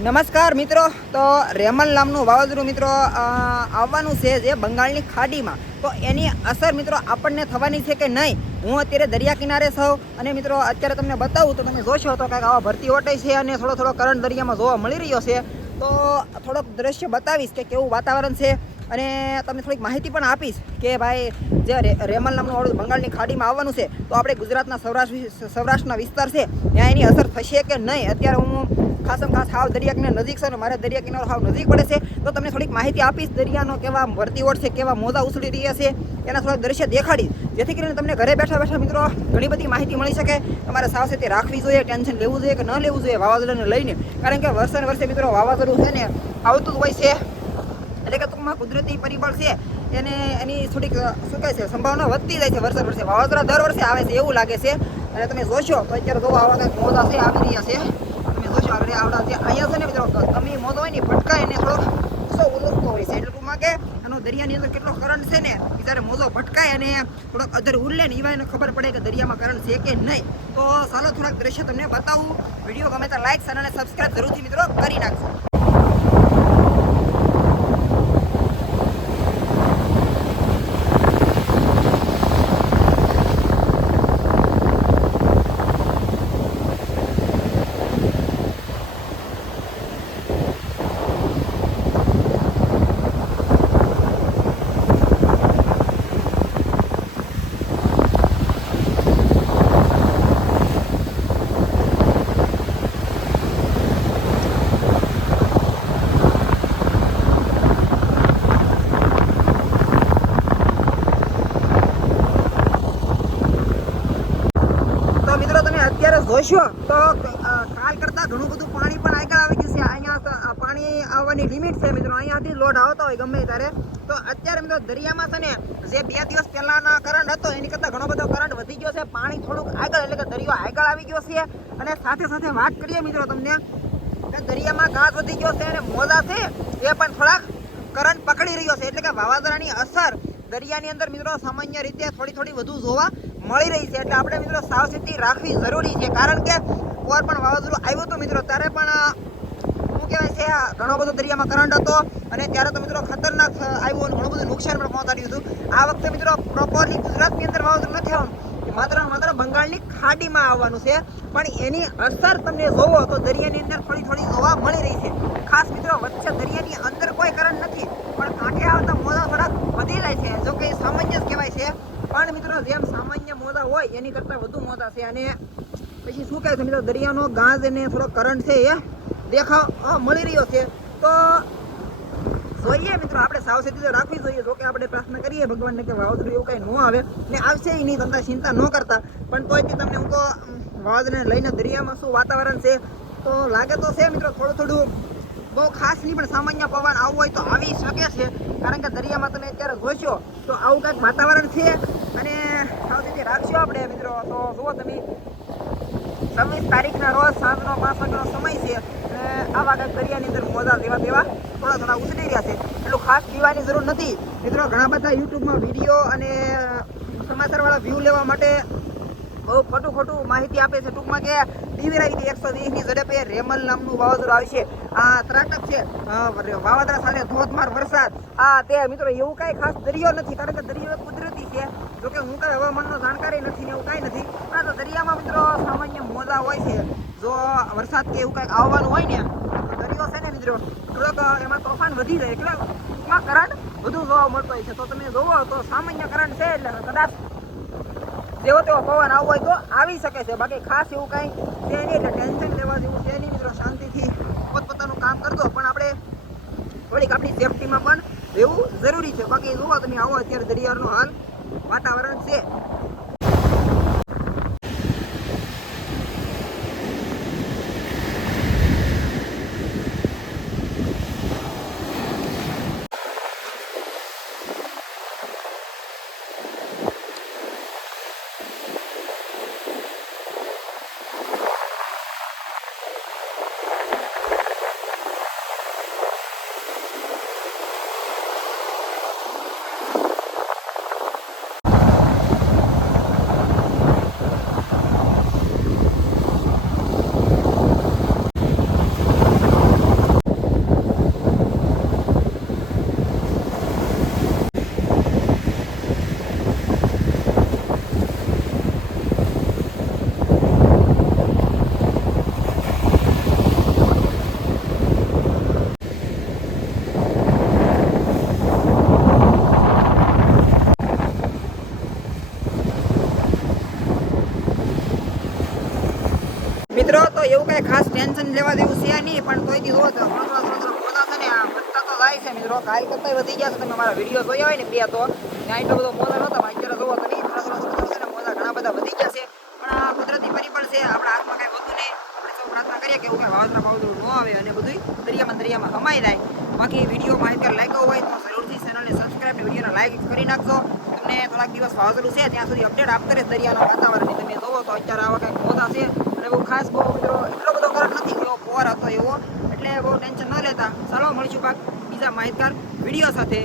નમસ્કાર મિત્રો. તો રેમલ નામનું વાવાઝોડું મિત્રો આવવાનું છે જે બંગાળની ખાડીમાં. તો એની અસર મિત્રો આપણને થવાની છે કે નહીં? હું અત્યારે દરિયા કિનારે છું અને મિત્રો અત્યારે તમને બતાવું તો તમે જોશો તો કાંઈક આવા ભરતી ઓટે છે અને થોડો થોડો કરંટ દરિયામાં જોવા મળી રહ્યો છે. તો થોડોક દ્રશ્ય બતાવીશ કે કેવું વાતાવરણ છે અને તમને થોડીક માહિતી પણ આપીશ કે ભાઈ, જે રેમલ નામનું વાળું બંગાળની ખાડીમાં આવવાનું છે, તો આપણે ગુજરાતના સૌરાષ્ટ્ર સૌરાષ્ટ્રના વિસ્તાર છે, ત્યાં એની અસર થશે કે નહીં? અત્યારે હું ખાસમ ખાસ હાવ દરિયા કિનારે નજીક છે અને મારે દરિયા કિનારો હાવ નજીક પડે છે. તો તમને થોડીક માહિતી આપીશ દરિયાનો કેવા ભરતી ઓટ છે, કેવા મોજા ઉછળી રહ્યા છે, એના થોડા દ્રશ્ય દેખાડીશ. જેથી કરીને તમને ઘરે બેઠા બેઠા મિત્રો ઘણી બધી માહિતી મળી શકે. તમારે સાવચેતી રાખવી જોઈએ, ટેન્શન લેવું જોઈએ કે ન લેવું જોઈએ વાવાઝોડાને લઈને. કારણ કે વર્ષે વર્ષે મિત્રો વાવાઝોડું છે ને આવતું જ હોય છે. એટલે કે ટૂંકમાં કુદરતી પરિબળ છે, એને એની થોડીક શું કહે છે, સંભાવના વધતી જાય છે વર્ષે વર્ષે. વાવાઝોડા દર વર્ષે આવે છે એવું લાગે છે. અને તમે જોશો તો અત્યારે જો કંઈક મોજા છે, આવી રહ્યા છે. તમે આગળ આવડા છે અહીંયા છે તમે મોજો હોય ને ભટકાય ને થોડો સો ઉલટતો હોય છે. કે એનો દરિયાની અંદર કેટલો કરંટ છે ને એ મોજો ભટકાય અને થોડોક અધર ઉરલે ને એવા એને ખબર પડે કે દરિયામાં કરંટ છે કે નહીં. તો ચાલો થોડાક દ્રશ્ય તમને બતાવું. વીડિયો ગમે તો લાઈક અને સબસ્ક્રાઈબ જરૂરથી મિત્રો કરી નાખજો તો મિત્રો તમે અત્યારે જોશો તો કાલ કરતાં ઘણું બધું પાણી પણ આગળ આવી ગયું છે. અહીંયા પાણી આવવાની લિમિટ છે મિત્રો. અહીંયાથી લોડ આવતો હોય ગમે ત્યારે. તો અત્યારે મિત્રો દરિયામાં છે ને, જે બે દિવસ પહેલાના કરંટ હતો, એની કરતાં ઘણો બધો કરંટ વધી ગયો છે. પાણી થોડુંક આગળ, એટલે કે દરિયો આગળ આવી ગયો છે. અને સાથે સાથે વાત કરીએ મિત્રો તમને, કે દરિયામાં ઘાસ વધી ગયો છે અને મોજા છે, એ પણ થોડાક કરંટ પકડી રહ્યો છે. એટલે કે વાવાઝોડાની અસર દરિયાની અંદર મિત્રો સામાન્ય રીતે થોડી થોડી વધુ જોવા મળી રહી છે એટલે આપણે મિત્રો સાવચેતી રાખવી જરૂરી છે. કારણ કે ઓર પણ વાવાઝોડું આવ્યું હતું મિત્રો, ત્યારે પણ શું કહેવાય છે ઘણો બધો દરિયામાં કરંટ હતો અને ત્યારે તો મિત્રો ખતરનાક આવ્યું અને ઘણું બધું નુકસાન પણ પહોંચાડ્યું હતું. આ વખતે મિત્રો પ્રોપરલી ગુજરાતની અંદર વાવાઝોડું નથી આવવાનું. માત્ર માત્ર બંગાળની ખાડીમાં આવવાનું છે. પણ એની અસર તમને જોવો તો દરિયાની અંદર થોડી થોડી જોવા મળી રહી છે. ખાસ મિત્રો, વચ્ચે દરિયાની અંદર કોઈ કરંટ નથી. પણ કાંઠે આવતા મોજા થોડાક વધી જાય છે. જો કે સામાન્ય જ કહેવાય છે. પણ મિત્રો, જેમ હોય, એની કરતાં વધુ મોટા છે અને પછી શું કહે છે મિત્રો, દરિયાનો ગાજ અને થોડો કરંટ છે એ દેખાવ મળી રહ્યો છે. તો જોઈએ મિત્રો, આપણે સાવચેતી તો રાખવી જોઈએ. જોકે આપણે પ્રાર્થના કરીએ ભગવાનને કે વાવાઝોડું એવું કંઈ ન આવે, ને આવશે એ નહીં તમને ચિંતા ન કરતા. પણ તોયથી તમને હું તો વાવાઝોડાને લઈને દરિયામાં શું વાતાવરણ છે, તો લાગે તો છે મિત્રો, થોડું થોડું બહુ ખાસ નહીં, પણ સામાન્ય પવન આવવો હોય તો આવી શકે છે. કારણ કે દરિયામાં તમે અત્યારે જોશો તો આવું કંઈક વાતાવરણ છે. અને સાવચેતી રાખશો આપણે, મિત્રો. તો જુઓ તમે, છવ્વીસ તારીખના રોજ સાંજનો પાંચ વાગ્યાનો સમય છે. અને આવા કંઈક દરિયાની અંદર મોજા દેવા દેવા થોડા થોડા ઉછળી રહ્યા છે. એટલું ખાસ પીવાની જરૂર નથી. મિત્રો, ઘણા બધા યુટ્યુબમાં વીડિયો અને સમાચારવાળા વ્યૂ લેવા માટે બહુ ખોટું ખોટું માહિતી આપે છે. ટૂંકમાં કે ટીવી એકસો વીસની ઝડપે રેમલ નામનું વાવાઝોડું આવશે આ ત્રાટક છે. વાવાઝોડા સાથે ધોધમાર વરસાદ. આ તે, મિત્રો, એવું કાંઈ ખાસ દરિયો નથી, કારણ કે દરિયો કુદરતી છે. જોકે હું કાંઈ હવામાનનો જાણકારી નથી ને એવું કાંઈ નથી. આ તો દરિયામાં, મિત્રો, સામાન્ય મોજા હોય છે. જો વરસાદ કે એવું કાંઈક આવવાનું હોય ને દરિયો છે ને, મિત્રો થોડોક એમાં તોફાન વધી જાય. એટલે કરંટ વધુ જોવા મળતો હોય છે. તો તમે જોવો, તો સામાન્ય કરંટ છે, એટલે કદાચ જેવો તેવો પવન આવવો હોય તો આવી શકે છે. બાકી ખાસ એવું કાંઈ છે નહીં, એટલે ટેન્શન લેવા જેવું છે નહીં મિત્રો. શાંતિથી પોતપોતાનું કામ કરતો પણ આપણે થોડીક આપણી સેફટીમાં પણ રહેવું જરૂરી છે. બાકી જુઓ તમે, આવો અત્યારે દરિયાનો હાલ વાતાવરણ છે. કઈ ખાસ ટેન્શન લેવા જેવું છે નહીં, પણ તોયથી થી તો થોડા છે ને વધતા તો જાય છે મિત્રો. કાલ કરતા વધી ગયા છે, તમે મારા વીડિયો જોયા હોય ને, બે તો. ત્યાં એટલો બધો મોજા નહોતા તો નહીં. થોડા થોડા ને ઘણા બધા વધી ગયા છે. પણ આ કુદરતી પરિબળ છે, આપણા હાથમાં કઈ હોતું નહીં. આપણે પ્રાર્થના કરીએ કે એવું કઈ વાવાઝોડા બાવાઝોડું ન આવે અને બધું દરિયામાં દરિયામાં હમાઈ જાય. બાકી વીડિયો માહિતગાર લાગ્યો હોય તો જરૂરથી ચેનલને સબસ્ક્રાઇબ વિડીયોને લાઈક કરી નાખજો. તમને થોડાક દિવસ વાવાઝોડું છે, ત્યાં સુધી અપડેટ આપતા રહે દરિયાના વાતાવરણની. તમે જોવો તો અત્યારે આવા કંઈક મોતા છે. અને બહુ ખાસ બહુ મિત્રો એટલો બધો કરંટ નથી એવો પોર હતો એવો, એટલે બહુ ટેન્શન ન લેતા. ચાલો, મળીશું પાક બીજા માહિતગાર વીડિયો સાથે.